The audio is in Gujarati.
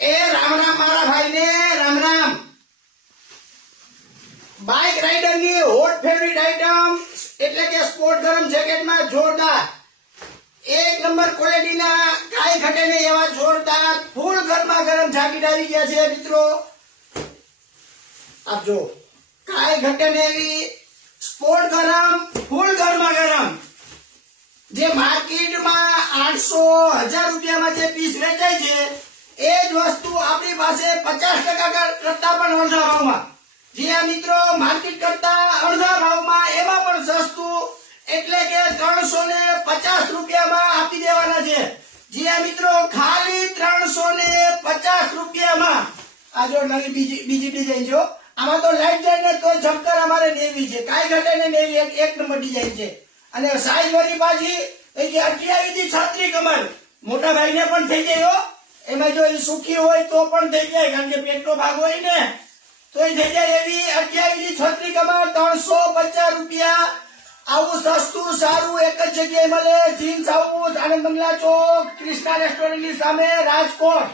એ રામ રામ મારા ભાઈને રામ રામ. બાઇક રાઇડર ની હોટ ફેવરિટ આઈટમ એટલે કે સ્પોર્ટ ગરમ જેકેટમાં જોરદાર એક નંબર ક્વોલિટીના કાંઈ ઘટે નહીં એવા જોરદાર ફૂલ ગરમા ગરમ જાકેટ આવી ગયા છે મિત્રો. આપ જો કાંઈ ઘટે નહીં એવી સ્પોર્ટ ગરમ ફૂલ ગરમા ગરમ જે માર્કેટમાં 800-1000 રૂપિયામાં જે પીસ વેચાય છે એ જ વસ્તુ આપણી પાસે 50% કરતા પણ અડધા ભાવમાં. જી આ મિત્રો, માર્કેટ કરતા અડધા ભાવમાં એમાં પણ સસ્તું એટલે કે 350 રૂપિયામાં આપી દેવાના છે. જી આ મિત્રો, ખાલી 350 રૂપિયામાં. આ જો નવી બીજી ડિઝાઇન જો, આમાં તો લાઈટ જાય ને તો ઝંકર અમારે નેવી છે, કાંઈ ઘટે ને નેવી એક નંબર ડિઝાઇન છે. અને સાઈઝ વાળી પાછી એ કે 28 થી 36 કમર મોટા ભાઈને પણ થઈ જાય હો. એમાં જો એ સુખી હોય તો પણ થઈ જાય, કારણ કે પેટનો ભાગ હોય ને તો એ થઈ જાય. એવી 28 થી 36 કમર 350 રૂપિયા. આવું સસ્તું સારું એક જ જગ્યાએ મળે. જીન્સ હાઉસ, આનંદ બંગલા ચોક, ક્રિષ્ના રેસ્ટોરન્ટ ની સામે, રાજકોટ.